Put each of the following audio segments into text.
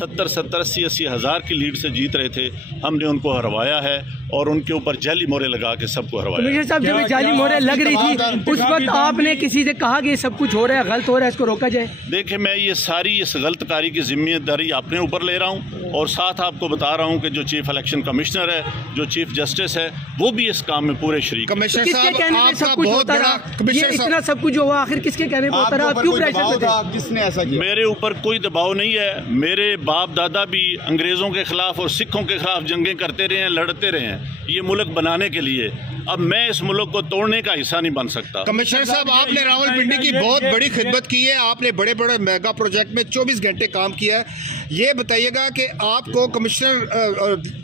70-80 हज़ार की लीड से जीत रहे थे। हमने उनको हरवाया है और उनके ऊपर जाली मोहरें लगा के सबको हरवाया। कमिश्नर साहब, जब जाली मोहरें लग रही थी उस वक्त आपने किसी से कहा कि सब कुछ हो रहा है, गलत हो रहा है, इसको रोका जाए? देखिए, मैं ये सारी इस गलतकारी की जिम्मेदारी अपने ऊपर ले रहा हूँ और साथ आपको बता रहा हूँ कि जो चीफ इलेक्शन कमिश्नर है, जो चीफ जस्टिस है, वो भी इस काम में पूरे शरीक। कमिश्नर साहब, सब कुछ होता रहा, ये इतना सब कुछ हुआ, आखिर किसके कहने पर होता रहा? आप क्यों प्रेशर में थे? किसने ऐसा किया? मेरे ऊपर कोई दबाव नहीं है। मेरे बाप दादा भी अंग्रेजों के खिलाफ और सिखों के खिलाफ जंगें करते रहे हैं, लड़ते रहे हैं ये मुल्क बनाने के लिए। अब मैं इस मुल्क को तोड़ने का हिस्सा नहीं बन सकता। कमिश्नर साहब, आपने रावलपिंडी की बहुत बड़ी खिदमत की है, आपने बड़े बड़े मेगा प्रोजेक्ट में 24 घंटे काम किया है। ये बताइएगा कि आपको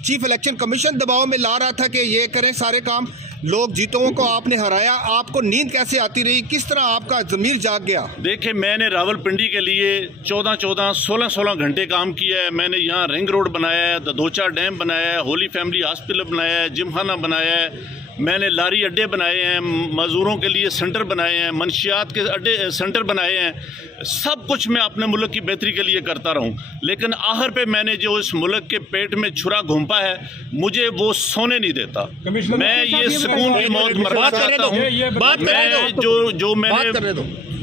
चीफ इलेक्शन कमीशन दबाव में ला रहा था कि ये करें सारे काम, लोग जीतों को आपने हराया, आपको नींद कैसे आती रही, किस तरह आपका ज़मीर जाग गया? देखिए, मैंने रावलपिंडी के लिए 14-14, 16-16 घंटे काम किया है। मैंने यहाँ रिंग रोड बनाया है, ददोचा डैम बनाया है, होली फैमिली हॉस्पिटल बनाया है, जिमखाना बनाया है, मैंने लारी अड्डे बनाए हैं, मजदूरों के लिए सेंटर बनाए हैं, मंशियात के अड्डे सेंटर बनाए हैं। सब कुछ मैं अपने मुल्क की बेहतरी के लिए करता रहूं, लेकिन आखिर पे मैंने जो इस मुल्क के पेट में छुरा घोंपा है, मुझे वो सोने नहीं देता। मैं ये सुकून की मौत मरना चाहता हूँ। मैं जो मैंने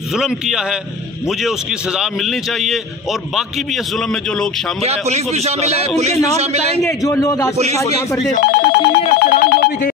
जुल्म किया है, मुझे उसकी सजा मिलनी चाहिए और बाकी भी इस जुल्म में जो लोग शामिल हैं, पुलिस भी शामिल है, उनके नाम बताएंगे जो लोग आज यहाँ पर थे, सीनियर अफसरान जो भी थे।